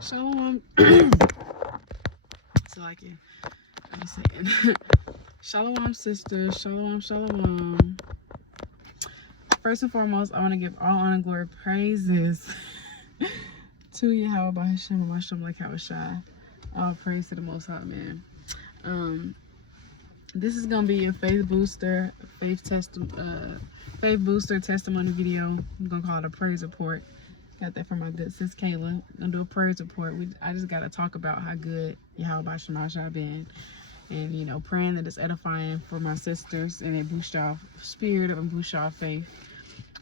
Shalom. So like you, I'm saying, Shalom, sister. Shalom, shalom. First and foremost, I want to give all honor, glory, praises to Yahawah, Bahasham, and Bahasham, like Yahawashi. All praise to the Most High, man. This is gonna be a faith booster, faith booster testimony video. I'm gonna call it a praise report. Got that from my good sis Kayla. I'm gonna do a praise report. I just gotta talk about how good Yahawashi been, and you know, praying that it's edifying for my sisters and it boosts y'all spirit and boosts y'all faith.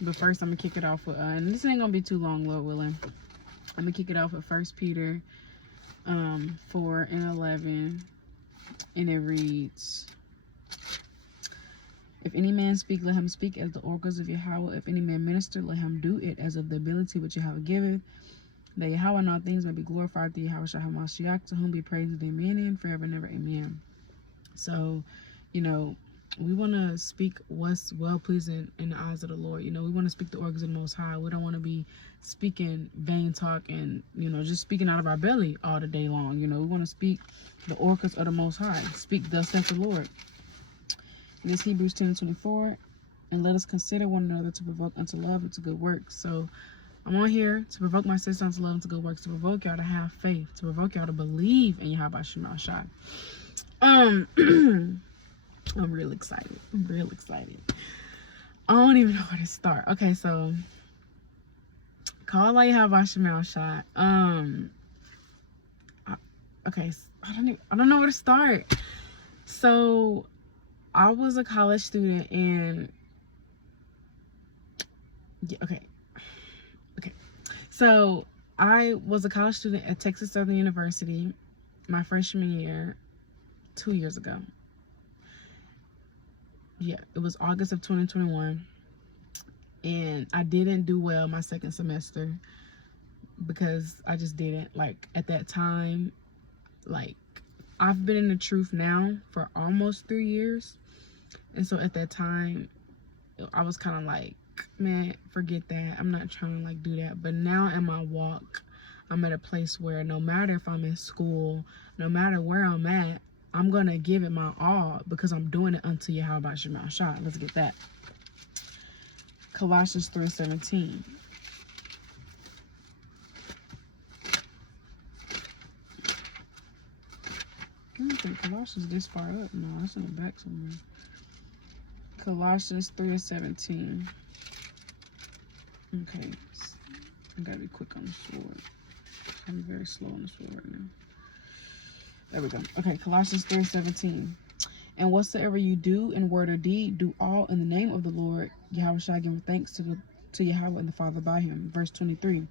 But first, I'm gonna kick it off with, and this ain't gonna be too long, Lord willing. I'm gonna kick it off with 1 Peter 4:11, and it reads, "If any man speak, let him speak as the oracles of Yahawah. If any man minister, let him do it as of the ability which Yahawah giveth, that Yahawah in all things may be glorified through Yahawashi, to whom be praised with amen and forever and ever, amen." So, you know, we want to speak what's well-pleasing in the eyes of the Lord. You know, we want to speak the oracles of the Most High. We don't want to be speaking vain talk and, you know, just speaking out of our belly all the day long. You know, we want to speak the oracles of the Most High. Speak thus saith the Lord. And this Hebrews 10:24. "And let us consider one another to provoke unto love and to good works." So I'm on here to provoke my sisters unto love and to good works, to provoke y'all to have faith, to provoke y'all to believe in Yahawashi. I'm real excited. I don't even know where to start. Okay, so call like Yahawashi. Okay, I don't know where to start. So I was a college student and okay. So I was a college student at Texas Southern University my freshman year, 2 years ago. Yeah, it was August of 2021, and I didn't do well my second semester because I just didn't. Like, at that time, like, I've been in the truth now for almost 3 years, and so at that time I was kind of like, man, forget that, I'm not trying to like do that. But now in my walk, I'm at a place where no matter if I'm in school, no matter where I'm at, I'm gonna give it my all because I'm doing it unto Yahawashi. Let's get that. Colossians 3:17. I don't think Colossians this far up. No, it's in the back somewhere. Colossians 3:17. Okay, I gotta be quick on the sword. I'm very slow on the sword right now. There we go. Okay, Colossians 3:17. "And whatsoever you do in word or deed, do all in the name of the Lord Yahawashi, giving thanks to Yahawah and the Father by him." Verse 23.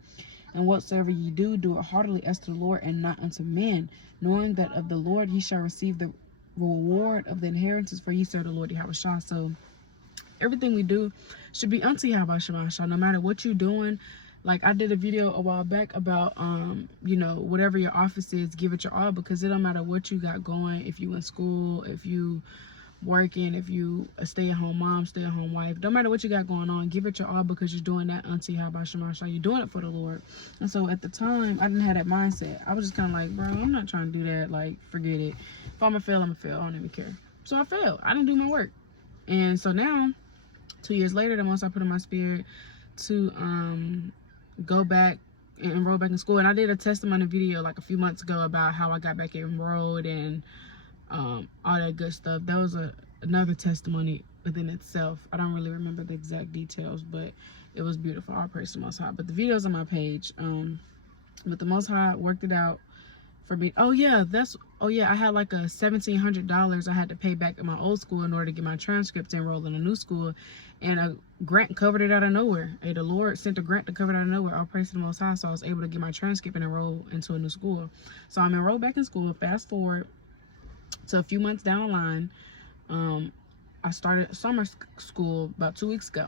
"And whatsoever ye do, do it heartily as to the Lord and not unto men, knowing that of the Lord ye shall receive the reward of the inheritance, for ye serve the Lord Yahawashi." So everything we do should be unto Yahawashi, no matter what you're doing. Like, I did a video a while back about, you know, whatever your office is, give it your all, because it don't matter what you got going. If you in school, if you working, if you a stay-at-home mom, stay-at-home wife, don't matter what you got going on, give it your all, because you're doing that unto Yahawashi. You're doing it for the Lord. And so at the time, I didn't have that mindset. I was just kind of like, bro, I'm not trying to do that. Like, forget it. If I'm gonna fail, I'm gonna fail. I don't even care. So I failed. I didn't do my work. And so now, 2 years later, the most I put in my spirit to go back and enroll back in school. And I did a testimony video like a few months ago about how I got back enrolled and all that good stuff. That was another testimony within itself. I don't really remember the exact details, but it was beautiful. All praise to the Most High. But the video's on my page. But the Most High worked it out for me. Oh yeah, I had like a $1,700 I had to pay back at my old school in order to get my transcript to enroll in a new school, and a grant covered it out of nowhere. Hey, the Lord sent a grant to cover it out of nowhere. All praise to the Most High. So I was able to get my transcript and enroll into a new school. So I'm enrolled back in school. Fast forward to a few months down the line, I started summer school about 2 weeks ago,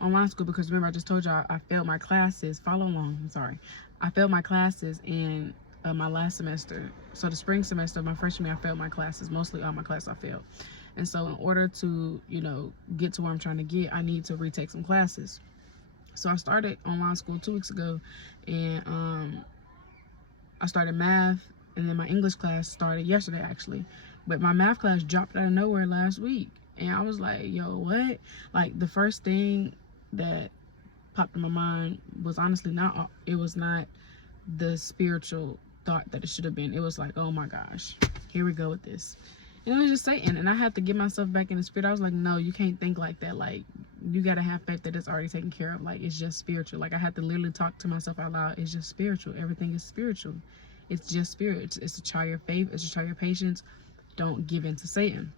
online school, because remember I just told y'all I failed my classes. Follow along. I'm sorry. I failed my classes in my last semester. So the spring semester of my freshman year, I failed my classes. Mostly all my classes I failed. And so in order to, you know, get to where I'm trying to get, I need to retake some classes. So I started online school 2 weeks ago, and I started math, and then my English class started yesterday actually. But my math class dropped out of nowhere last week, and I was like, yo, what? Like, the first thing that popped in my mind was honestly not, it was not the spiritual thought that it should have been. It was like, oh my gosh, here we go with this. And it was just Satan, and I had to get myself back in the spirit. I was like, no, you can't think like that. Like, you gotta have faith that it's already taken care of. Like, it's just spiritual. Like, I had to literally talk to myself out loud. It's just spiritual. Everything is spiritual. It's just spirit. It's to try your faith. It's to try your patience. Don't give in to Satan.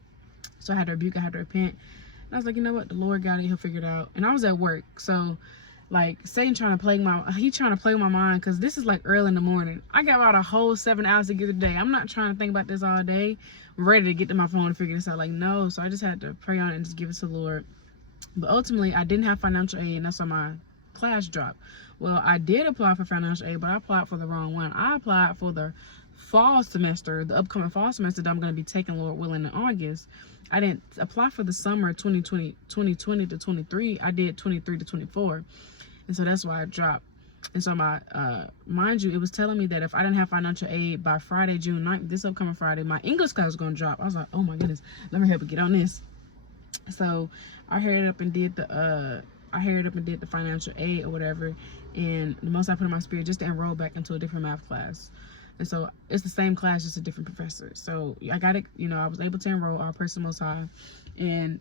So I had to rebuke. I had to repent. And I was like, you know what? The Lord got it. He'll figure it out. And I was at work, so like, Satan trying to play my mind, because this is like early in the morning. I got about a whole 7 hours to get the day. I'm not trying to think about this all day. I'm ready to get to my phone and figure this out. Like, no. So I just had to pray on it and just give it to the Lord. But ultimately, I didn't have financial aid, and that's why my class dropped. Well, I did apply for financial aid, but I applied for the wrong one. I applied for the fall semester, the upcoming fall semester that I'm going to be taking, Lord willing, in August. I didn't apply for the summer 2020 to 23. I did 23 to 24. And so that's why I dropped. And so my, mind you, it was telling me that if I didn't have financial aid by Friday, June 9th, this upcoming Friday, my English class was going to drop. I was like, oh my goodness, let me help you get on this. So I hurried up and did the, financial aid or whatever. And the most I put in my spirit just to enroll back into a different math class. And so it's the same class, just a different professor. So I got it, I was able to enroll, our person most high. And,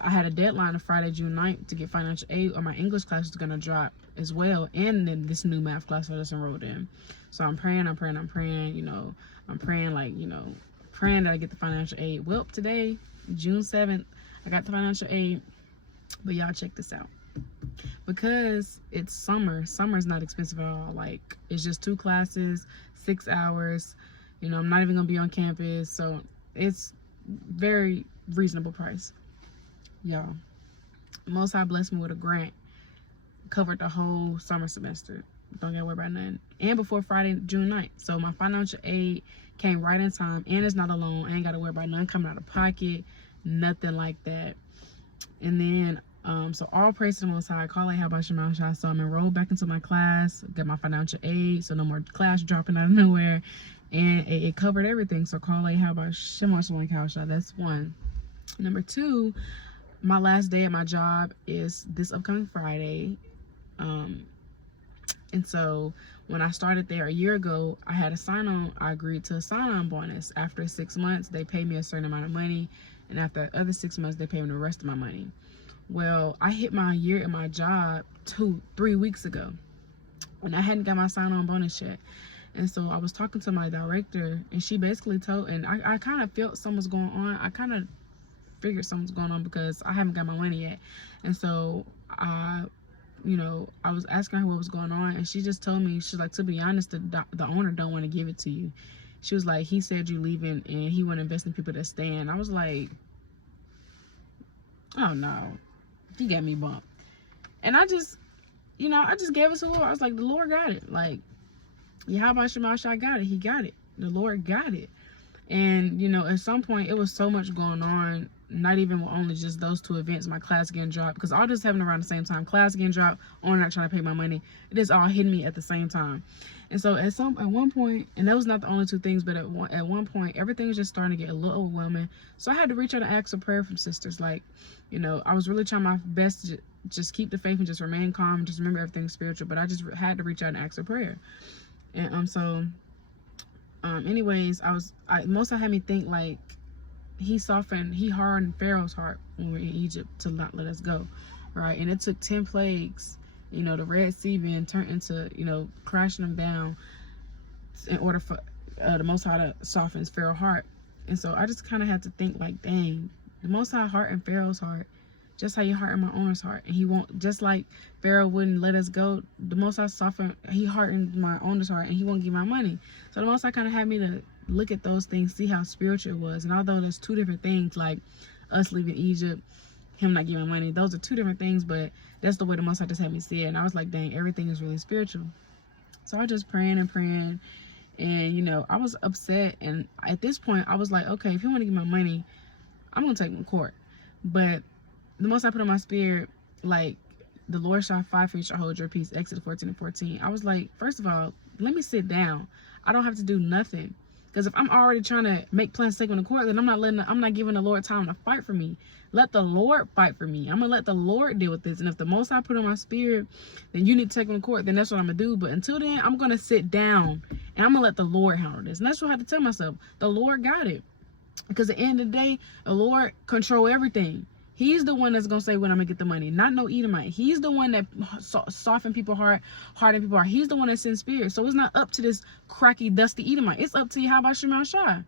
I had a deadline of Friday, June 9th to get financial aid, or my English class was going to drop as well. And then this new math class I just enrolled in. So I'm praying, I'm praying, praying that I get the financial aid. Well, today, June 7th, I got the financial aid. But y'all check this out. Because it's summer is not expensive at all. Like, it's just 2 classes, 6 hours. I'm not even going to be on campus. So it's very reasonable price. Y'all, Most High blessed me with a grant. Covered the whole summer semester. Don't gotta worry about nothing. And before Friday, June 9th. So my financial aid came right in time. And it's not a loan. I ain't gotta worry about nothing coming out of pocket. Nothing like that. And then, so all praise to the Most High. Call it Bahasham. So I'm enrolled back into my class. Got my financial aid. So no more class dropping out of nowhere. And it covered everything. So call it Bahasham. That's one. Number 2, my last day at my job is this upcoming Friday. And so when I started there a year ago, I agreed to a sign-on bonus. After 6 months, they pay me a certain amount of money. And after the other 6 months, they pay me the rest of my money. Well, I hit my year at my job 3 weeks ago. And I hadn't got my sign-on bonus yet. And so I was talking to my director, and she basically and I kind of felt something was going on. I kind of figured something's going on because I haven't got my money yet. And so I was asking her what was going on, and she just told me, she's like, to be honest, the owner don't want to give it to you. She was like, he said you leaving and he wouldn't invest in people that stay in. I was like, oh no, he got me bumped. And I just gave it to the Lord. I was like, the Lord got it. Like, Yahawah got it. He got it. The Lord got it. And, at some point, it was so much going on, not even with only just those 2 events, my class getting dropped, because all this happened around the same time. Class getting dropped, owner not trying to pay my money. It is all hitting me at the same time. And so at one point, and that was not the only 2 things, but at one point, everything was just starting to get a little overwhelming. So I had to reach out and ask for prayer from sisters. Like, I was really trying my best to just keep the faith and just remain calm and just remember everything's spiritual. But I just had to reach out and ask for prayer. And anyways, Most High had me think, like, he hardened Pharaoh's heart when we were in Egypt to not let us go, right? And it took 10 plagues, the Red Sea being turned into, crashing them down in order for the Most High to soften Pharaoh's heart. And so I just kind of had to think, like, dang, the Most High hardened Pharaoh's heart, just how you hardened my owner's heart. And he won't, just like Pharaoh wouldn't let us go, the Most High he hardened my owner's heart, and he won't give my money. So the Most High kind of had me to look at those things, see how spiritual it was. And although there's 2 different things, like us leaving Egypt, him not giving money, those are 2 different things, but that's the way the Most High just had me see it. And I was like, dang, everything is really spiritual. So I was just praying and praying, and I was upset. And at this point, I was like, okay, if you want to give my money, I'm gonna take him to court. But the Most I put on my spirit, like, the Lord shall fight for you, shall hold your peace, Exodus 14:14. I was like, first of all, let me sit down. I don't have to do nothing. Because if I'm already trying to make plans to take him to court, then I'm not giving the Lord time to fight for me. Let the Lord fight for me. I'm gonna let the Lord deal with this. And if the Most High put on my spirit, then you need to take him to court, then that's what I'm gonna do. But until then, I'm gonna sit down and I'm gonna let the Lord handle this. And that's what I have to tell myself. The Lord got it. Because at the end of the day, the Lord control everything. He's the one that's going to say when I'm going to get the money. Not no Edomite. He's the one that soften people's heart, harden people's heart. He's the one that sends spirit. So it's not up to this cracky, dusty Edomite. It's up to Yahawashi.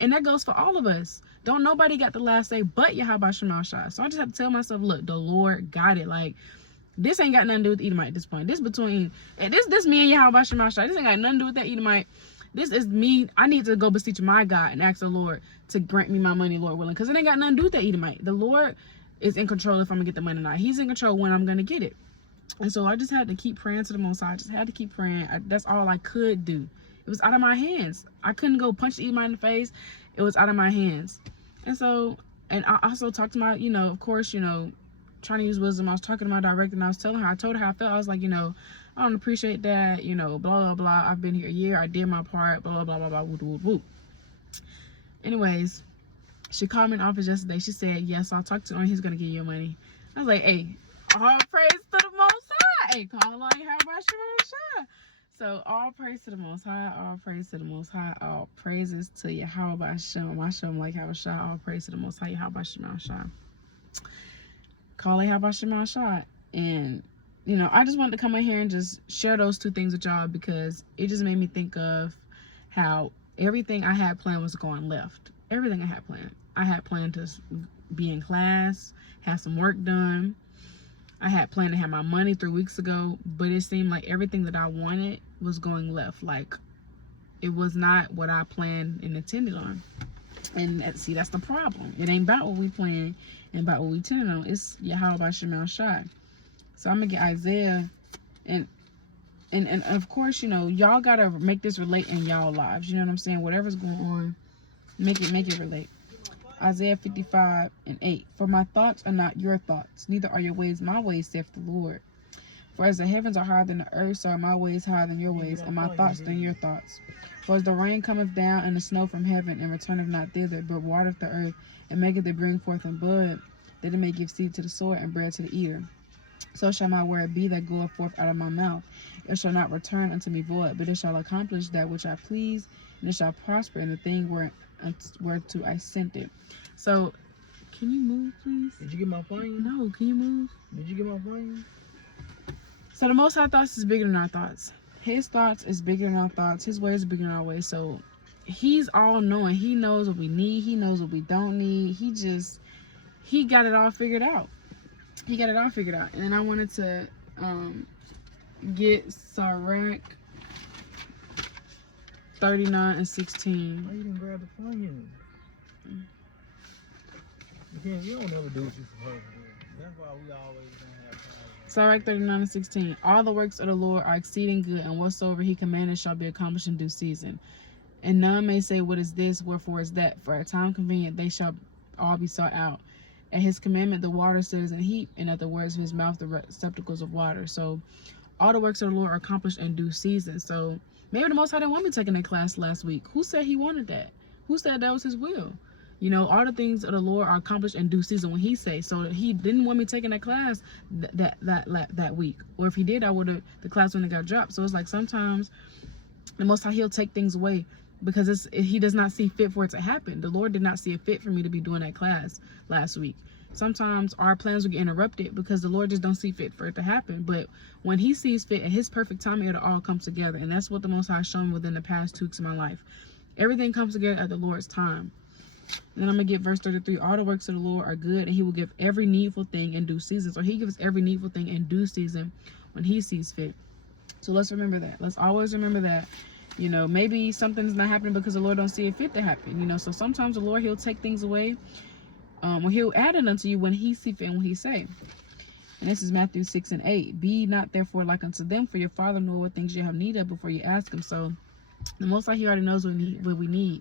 And that goes for all of us. Don't nobody got the last say but Yahawashi. So I just have to tell myself, look, the Lord got it. Like, this ain't got nothing to do with Edomite at this point. This between, this me and Yahawashi. This ain't got nothing to do with that Edomite. This is me. I need to go beseech my God and ask the Lord to grant me my money, Lord willing. Because it ain't got nothing to do with that Edomite. The Lord is in control if I'm going to get the money or not. He's in control when I'm going to get it. And so I just had to keep praying to the Most High. I just had to keep praying. That's all I could do. It was out of my hands. I couldn't go punch the Edomite in the face. It was out of my hands. And so, and I also talked to my, of course, trying to use wisdom. I was talking to my director and I told her how I felt. I was like, I don't appreciate that, blah, blah, blah. I've been here a year. I did my part, blah, blah, blah, blah, woo, woo, woo. Anyways, she called me in the office yesterday. She said, yes, I'll talk to him. He's going to give you your money. I was like, hey, all praise to the Most High. Hey, call on Yahawashi. So all praise to the Most High. All praise to the Most High. All praises to Yahawashi. Bahasham like Yahawashi. All praise to the Most High. Yahawashi. Call Yahawashi. And I just wanted to come in here and just share those two things with y'all because it just made me think of how everything I had planned was going left. Everything I had planned. I had planned to be in class, have some work done. I had planned to have my money 3 weeks ago, but it seemed like everything that I wanted was going left. Like, it was not what I planned and intended on. And see, that's the problem. It ain't about what we planned and about what we intended on. It's Yahawashi. So I'm gonna get Isaiah, and of course, y'all gotta make this relate in y'all lives. You know what I'm saying? Whatever's going on, make it relate. Isaiah 55:8. For my thoughts are not your thoughts, neither are your ways my ways, saith the Lord. For as the heavens are higher than the earth, so are my ways higher than your ways, and my thoughts than your thoughts. For as the rain cometh down and the snow from heaven, and returneth not thither, but watereth the earth, and maketh it bring forth and bud, that it may give seed to the sower and bread to the eater. So shall my word be that goeth forth out of my mouth. It shall not return unto me void, but it shall accomplish that which I please, and it shall prosper in the thing whereto I sent it. So, can you move, please? Did you get my phone? No, can you move? Did you get my phone? So the Most High thoughts is bigger than our thoughts. His thoughts is bigger than our thoughts. His ways are bigger than our ways. So he's all knowing. He knows what we need. He knows what we don't need. He got it all figured out. He got it all figured out. And then I wanted to get Sirach 39:16. Why you didn't grab the phone? You don't never do what you're supposed to do. That's why we always don't have time. Sirach 39:16. All the works of the Lord are exceeding good, and whatsoever he commanded shall be accomplished in due season. And none may say, what is this? Wherefore is that? For at time convenient they shall all be sought out. At his commandment the water stands in a heap, and at the words of his mouth the receptacles of water. So all the works of the Lord are accomplished in due season. So maybe the Most High didn't want me taking that class last week. Who said he wanted that? Who said that was his will? All the things of the Lord are accomplished in due season when he says. So he didn't want me taking that class that week. Or if he did, the class wouldn't have got dropped. So it's like sometimes the Most High, he'll take things away because he does not see fit for it to happen. The Lord did not see it fit for me to be doing that class last week. Sometimes our plans will get interrupted because the Lord just don't see fit for it to happen. But when he sees fit at his perfect timing, it'll all come together. And that's what the Most High has shown me within the past 2 weeks of my life. Everything comes together at the Lord's time. And then I'm going to get verse 33. All the works of the Lord are good, and he will give every needful thing in due season. So he gives every needful thing in due season when he sees fit. So let's remember that. Let's always remember that. Maybe something's not happening because the Lord don't see it fit to happen. So sometimes the Lord, he'll take things away. Or he'll add it unto you when he see fit and when he say. And this is Matthew 6:8. Be not therefore like unto them, for your Father knoweth what things you have need of before you ask him. So the Most High, he already knows what we need.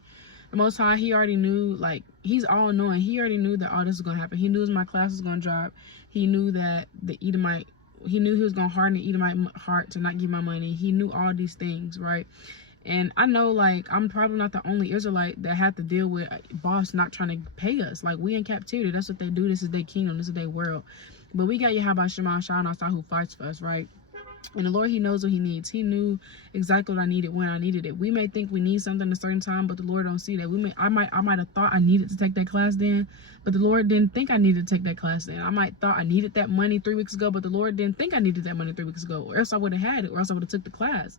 The Most High, he already knew, he's all knowing. He already knew that all this was going to happen. He knew my class was going to drop. He knew that the Edomite he knew he was going to harden the Edomite heart to not give my money. He knew all these things, right? And I know, like, I'm probably not the only Israelite that had to deal with a boss not trying to pay us. Like, we in captivity. That's what they do. This is their kingdom. This is their world. But we got Yahawashi who fights for us, right? And the Lord, he knows what he needs. He knew exactly what I needed when I needed it. We may think we need something at a certain time, but the Lord don't see that. I might have thought I needed to take that class then, but the Lord didn't think I needed to take that class then. I might thought I needed that money 3 weeks ago, but the Lord didn't think I needed that money 3 weeks ago, or else I would have had it, or else I would have took the class.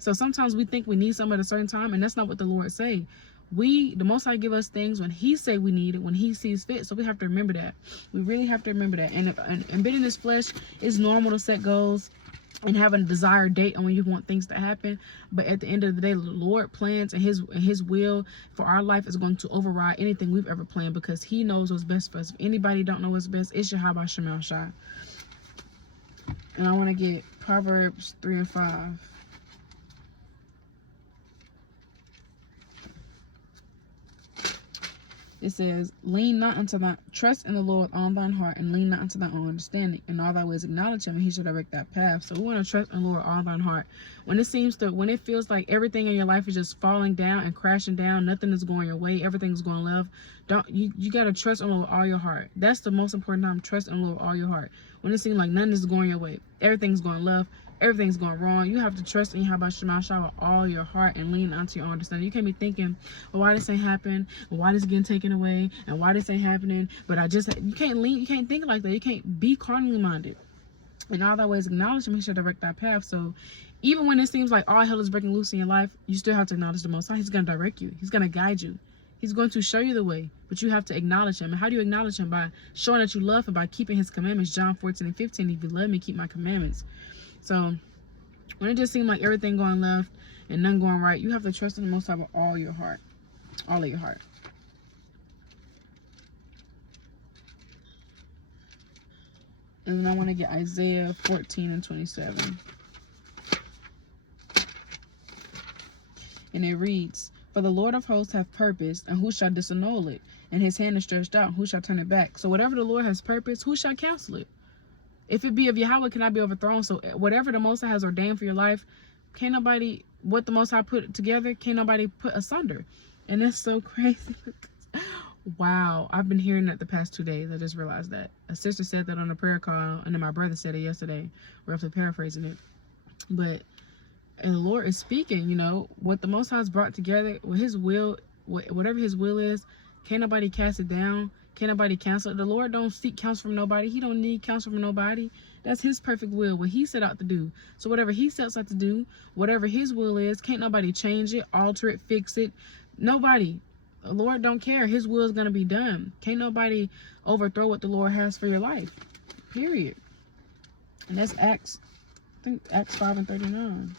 So sometimes we think we need something at a certain time, and that's not what the Lord say. The Most High give us things when he say we need it, when he sees fit. So we have to remember that. We really have to remember that. And bidding this flesh, it's normal to set goals and have a desired date on when you want things to happen, but at the end of the day, the Lord plans, and his will for our life is going to override anything we've ever planned, because he knows what's best for us. If anybody don't know what's best, it's Bahasham. And I want to get Proverbs 3 and 5. It says, trust in the Lord on thine heart, and lean not unto thine own understanding. In all thy ways acknowledge him, and he shall direct thy path. So we want to trust in the Lord on thine heart. When it feels like everything in your life is just falling down and crashing down, nothing is going your way, everything's going left, you got to trust in the Lord with all your heart. That's the most important time. Trust in the Lord with all your heart. When it seems like nothing is going your way, everything's going left, everything's going wrong, you have to trust in Yahawashi with all your heart and lean onto your own understanding. You can't be thinking, well, why this ain't happen, and why this getting taken away, and why this ain't happening, but you can't think like that. You can't be carnally minded. In all thy ways acknowledge him, he shall direct thy path. So even when it seems like all hell is breaking loose in your life, you still have to acknowledge the Most High. He's going to direct you. He's going to guide you. He's going to show you the way, but you have to acknowledge him. And how do you acknowledge him? By showing that you love him, by keeping his commandments. John 14 and 15, if you love me, keep my commandments. So when it just seems like everything going left and none going right, you have to trust in the Most High with all your heart. All of your heart. And then I want to get Isaiah 14 and 27. And it reads, for the Lord of hosts hath purposed, and who shall disannul it? And his hand is stretched out, who shall turn it back? So whatever the Lord has purposed, who shall cancel it? If it be of Yahawah, cannot be overthrown. So whatever the Most High has ordained for your life, what the Most High put together, can't nobody put asunder. And that's so crazy. Wow. I've been hearing that the past 2 days. I just realized that. A sister said that on a prayer call, and then my brother said it yesterday, roughly paraphrasing it. And the Lord is speaking, what the Most High has brought together, with his will, whatever his will is, can't nobody cast it down. Can't nobody cancel it. The Lord don't seek counsel from nobody. He don't need counsel from nobody. That's his perfect will, what he set out to do. So whatever he sets out to do, whatever his will is, can't nobody change it, alter it, fix it. Nobody. The Lord don't care. His will is going to be done. Can't nobody overthrow what the Lord has for your life. Period. And that's Acts 5 and 39.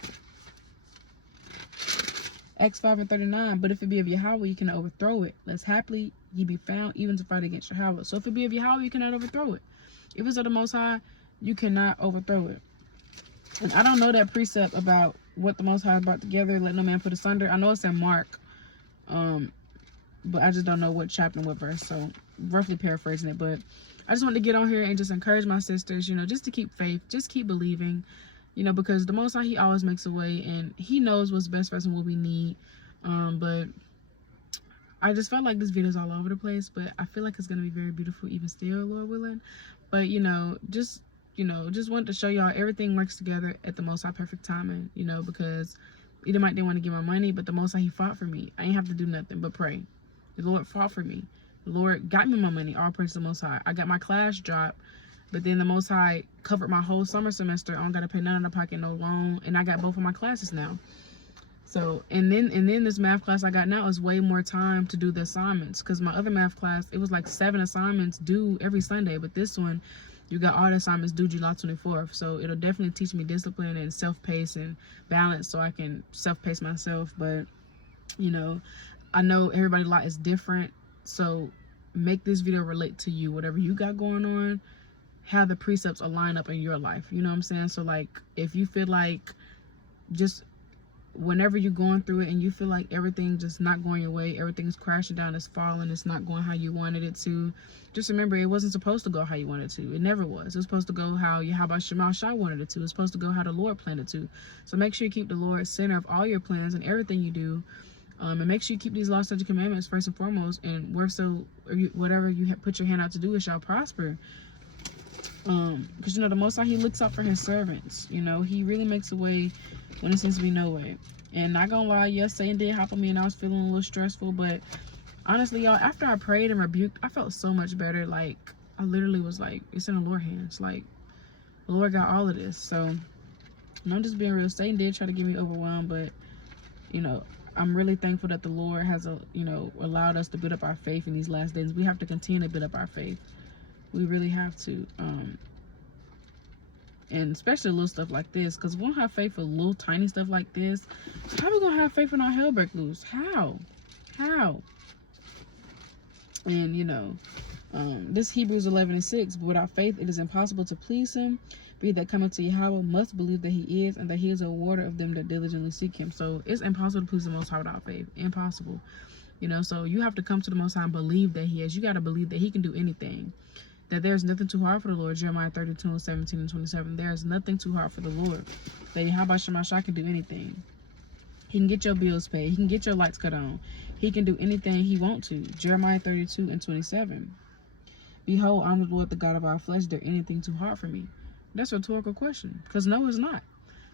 Acts 5 and 39. But if it be of Yahawah, you cannot overthrow it. Lest haply ye be found even to fight against Yahawah. So if it be of Yahawah, you cannot overthrow it. If it's of the Most High, you cannot overthrow it. And I don't know that precept about what the Most High brought together, let no man put asunder. I know it's in Mark, but I just don't know what chapter and what verse. So roughly paraphrasing it. But I just want to get on here and just encourage my sisters, just to keep faith, just keep believing, because the Most High, he always makes a way, and he knows what's best for us and what we need. But I just felt like this video is all over the place, but I feel like it's going to be very beautiful even still, Lord willing. But, just wanted to show y'all everything works together at the Most High perfect timing, because Edomite didn't want to give my money, but the Most High, he fought for me. I ain't have to do nothing but pray. The Lord fought for me. The Lord got me my money, all praise to the Most High. I got my class dropped, but then the Most High covered my whole summer semester. I don't got to pay none out of pocket, no loan, and I got both of my classes now. So, and then this math class I got now is way more time to do the assignments, because my other math class, it was like 7 assignments due every Sunday, but this one, you got all the assignments due July 24th. So it'll definitely teach me discipline and self-pace and balance, so I can self-pace myself. But, I know everybody's lot is different, so make this video relate to you. Whatever you got going on, how the precepts align up in your life. You know what I'm saying? So, like, if you feel like just whenever you're going through it and you feel like everything's just not going your way, everything's crashing down, it's falling, it's not going how you wanted it to, just remember it wasn't supposed to go how you wanted it to. It never was. It was supposed to go how Yahawashi wanted it to. It was supposed to go how the Lord planned it to. So make sure you keep the Lord center of all your plans and everything you do. And make sure you keep these laws, statutes, and commandments first and foremost, and whatever you put your hand out to do, it shall prosper. Because the Most High, He looks out for His servants. He really makes a way when it seems to be no way. And not gonna lie, yes, Satan did hop on me, and I was feeling a little stressful. But honestly, y'all, after I prayed and rebuked, I felt so much better. Like, I literally was like, it's in the Lord's hands. Like, the Lord got all of this. So, I'm just being real. Satan did try to get me overwhelmed, but I'm really thankful that the Lord has allowed us to build up our faith in these last days. We have to continue to build up our faith. We really have to. And especially little stuff like this, because we don't have faith for little tiny stuff like this. How are we gonna have faith when our hell break loose? How? And this Hebrews 11:6. But without faith it is impossible to please Him. For he that cometh to Yahawah must believe that He is, and that He is a rewarder of them that diligently seek Him. So it's impossible to please the Most High without faith. Impossible. So you have to come to the Most High and believe that He is. You got to believe that He can do anything. That there's nothing too hard for the Lord. Jeremiah 32:17-27. There is nothing too hard for the Lord. That Yahawashi can do anything. He can get your bills paid. He can get your lights cut on. He can do anything He wants to. Jeremiah 32:27. Behold, I'm the Lord, the God of our flesh. Is there anything too hard for me? That's a rhetorical question. Because no, it's not.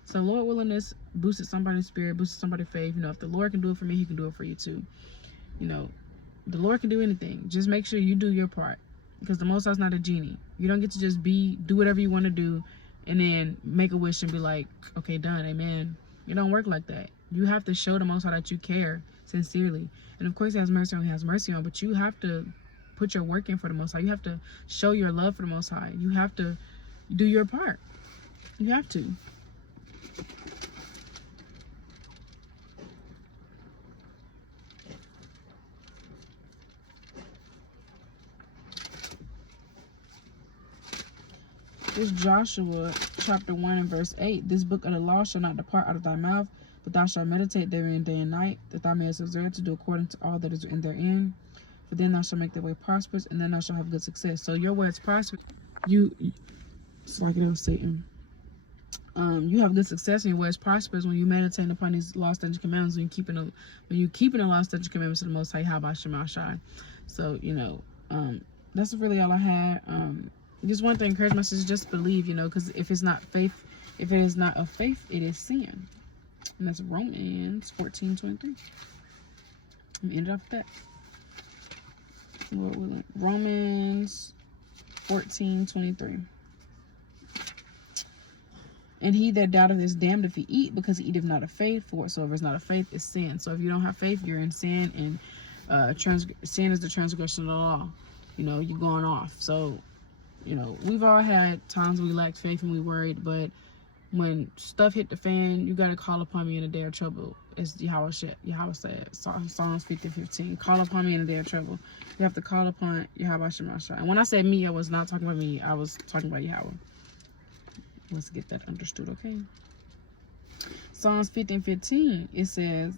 So Lord willingness boosted somebody's spirit, boosted somebody's faith. If the Lord can do it for me, He can do it for you too. The Lord can do anything. Just make sure you do your part. Because the Most High is not a genie. You don't get to just do whatever you want to do and then make a wish and be like, okay, done, amen. It don't work like that. You have to show the Most High that you care sincerely. And of course He has mercy on, He has mercy on, but you have to put your work in for the Most High. You have to show your love for the Most High. You have to do your part. You have to. This Joshua chapter 1 and verse 8. This book of the law shall not depart out of thy mouth, but thou shalt meditate therein day and night, that thou mayest observe to do according to all that is written therein. For then thou shalt make thy way prosperous, and then thou shalt have good success. So your words prosper. It's like it was Satan. You have good success and your ways prosperous when you meditate upon these law, statutes, and commandments. When you keeping the law, statutes, and commandments of the Most High, Bahasham. So that's really all I had. Just want to encourage my sisters, just believe, because if it's not faith, if it is not of faith, it is sin. And that's Romans 14:23. Let me end it off with that. Lord willing. Romans 14:23. And he that doubteth is damned if he eat, because he eateth not of faith. For whatsoever is not of faith is sin. So if you don't have faith, you're in sin, and sin is the transgression of the law. You're going off. So we've all had times we lacked faith and we worried, but when stuff hit the fan, you got to call upon me in the day of trouble. As Yahawah said, Psalms 50:15. Call upon me in the day of trouble. You have to call upon Yahawashi. And when I said me, I was not talking about me. I was talking about Yahawah. Let's get that understood, okay? Psalms 50:15. It says,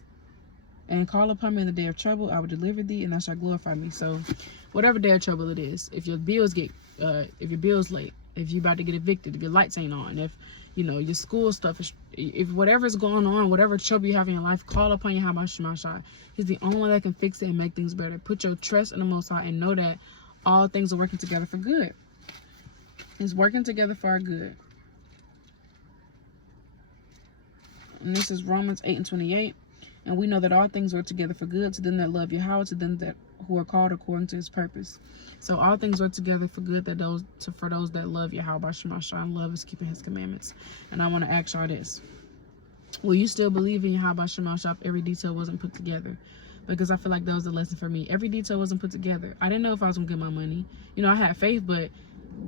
and call upon me in the day of trouble, I will deliver thee, and thou shalt glorify me. So whatever day of trouble it is, if your bills late, if you're about to get evicted, if your lights ain't on, if your school stuff is, if whatever's going on, whatever trouble you have in your life, call upon Yahawashi. He's the only one that can fix it and make things better. Put your trust in the Most High and know that all things are working together for good. It's working together for our good. And this is Romans 8:28. And we know that all things work together for good to them that love Yahawah, to them that who are called according to His purpose. So all things work together for good for those that love Yahawah and love is keeping His commandments. And I want to ask y'all this: will you still believe in Yahawah if every detail wasn't put together? Because I feel like that was a lesson for me. Every detail wasn't put together. I didn't know if I was gonna get my money. I had faith, but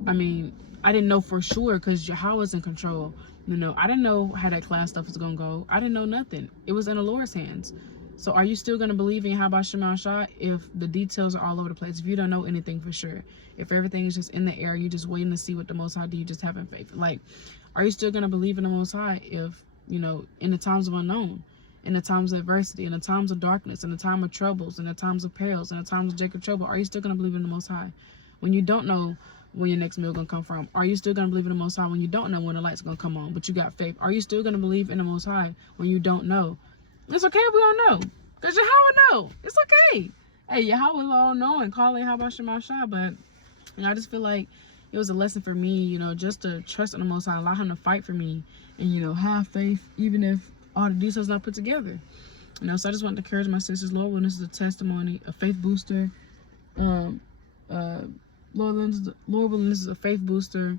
I didn't know for sure because Yahawah's in control. I didn't know how that class stuff was gonna go. I didn't know nothing. It was in the Lord's hands. So are you still gonna believe in Yahawashi if the details are all over the place? If you don't know anything for sure, if everything is just in the air, you just waiting to see what the Most High do, you just having faith. Like, are you still gonna believe in the Most High if in the times of unknown? in the times of adversity, in the times of darkness, in the time of troubles, in the times of perils, in the times of Jacob's trouble? Are you still going to believe in the Most High? When you don't know where your next meal going to come from, are you still going to believe in the Most High when you don't know when the light's going to come on, but you got faith? Are you still going to believe in the Most High when you don't know? It's okay if we don't know, because Yahawah know. It's okay. Hey, Yahawah is all knowing. Call it Bahasham, but I just feel like it was a lesson for me, just to trust in the Most High, allow Him to fight for me, and have faith, even if all the details not put together. So I just want to encourage my sisters, Lord, when this is a testimony, a faith booster. Lord, when this is a faith booster,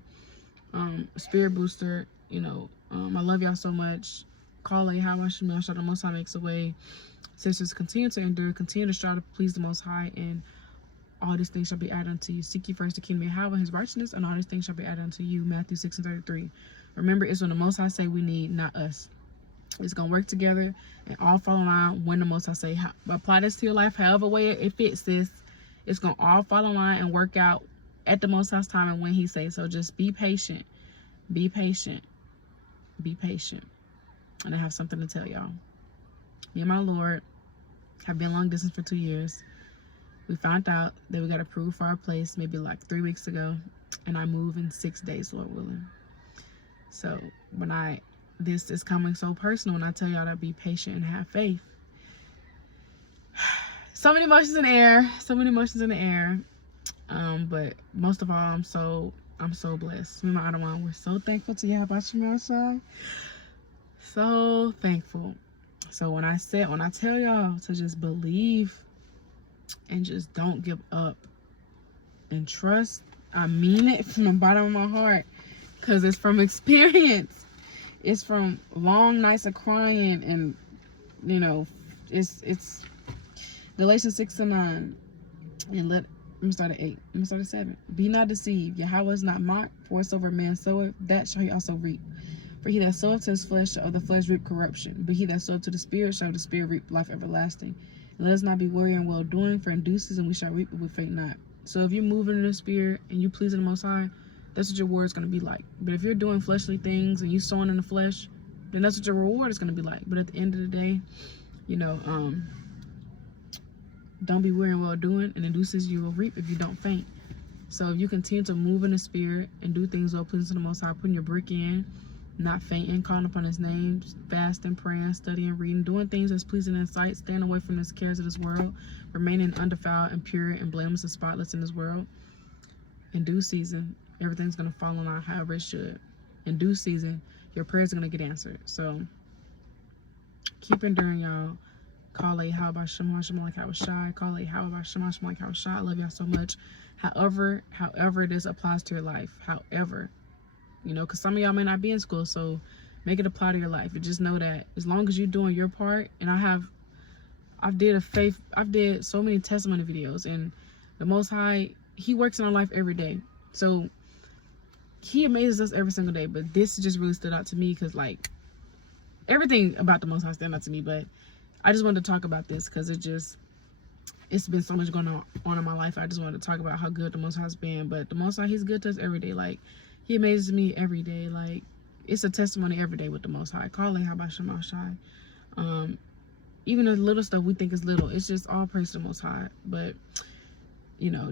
a spirit booster. I love y'all so much. Call it Yahawashi, the Most High makes a way. Sisters, continue to endure, continue to strive to please the Most High, and all these things shall be added unto you. Seek ye first the kingdom of Yahawah, His righteousness, and all these things shall be added unto you. Matthew 6:33. Remember, it's when the Most High say we need, not us. It's going to work together and all fall in line when the Most High say. Apply this to your life however way it fits, sis. It's going to all fall in line and work out at the Most High's time and when He says. So just be patient. Be patient. Be patient. And I have something to tell y'all. Me and my Lord have been long distance for 2 years. We found out that we got approved for our place maybe like 3 weeks ago. And I move in 6 days, Lord willing. So this is coming so personal when I tell y'all to be patient and have faith. So many emotions in the air. So many emotions in the air. But most of all, I'm so blessed. Me and my other one, we're so thankful to Yahawashi. So thankful. So when I tell y'all to just believe and just don't give up and trust, I mean it from the bottom of my heart, because it's from experience. It's from long nights of crying, and it's Galatians 6:9. And let me start at 8. Let me start at 7. Be not deceived. Yahawah is not mocked. For whatsoever man soweth, that shall he also reap. For he that soweth to his flesh shall of the flesh reap corruption. But he that soweth to the Spirit shall of the Spirit reap life everlasting. And let us not be weary in well doing, for in due season we shall reap if we faint not. So if you're moving in the Spirit and you pleasing the Most High, that's what your word is going to be like. But if you're doing fleshly things and you sowing in the flesh, then that's what your reward is going to be like. But at the end of the day, don't be weary in well doing, and in due season you will reap if you don't faint. So if you continue to move in the Spirit and do things well pleasing to the Most High, putting your brick in, not fainting, calling upon His name, fasting, praying, studying, reading, doing things that's pleasing in sight, staying away from the cares of this world, remaining undefiled and pure and blameless and spotless in this world. In due season, everything's going to fall in line however it should. In due season, your prayers are going to get answered. So keep enduring, y'all. Call it Bahasham, like Yahawashi. Call it Bahasham, like Yahawashi. I love y'all so much. However this applies to your life. However, because some of y'all may not be in school, so make it apply to your life. And just know that as long as you're doing your part, and I've did so many testimony videos, and the Most High, He works in our life every day. So He amazes us every single day. But this just really stood out to me, because everything about the Most High stood out to me. But I just wanted to talk about this because it's been so much going on in my life. I just wanted to talk about how good the Most High's been. But the Most High, He's good to us every day. He amazes me every day. It's a testimony every day with the Most High. Call it Bahasham. Even the little stuff we think is little, it's just all praise to the Most High. But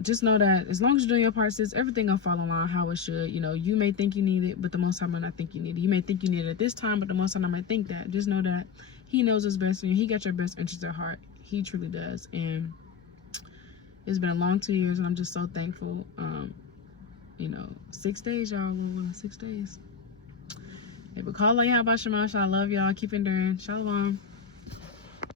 just know that as long as you're doing your part, sis, everything will fall in line how it should. You may think you need it, but the Most High might not think you need it. You may think you need it at this time, but the Most High might think that. Just know that He knows what's best for you. He got your best interest at heart. He truly does. And it's been a long 2 years, and I'm just so thankful. 6 days, y'all. 6 days. But call out Bahasham. I love y'all. Keep enduring. Shalom.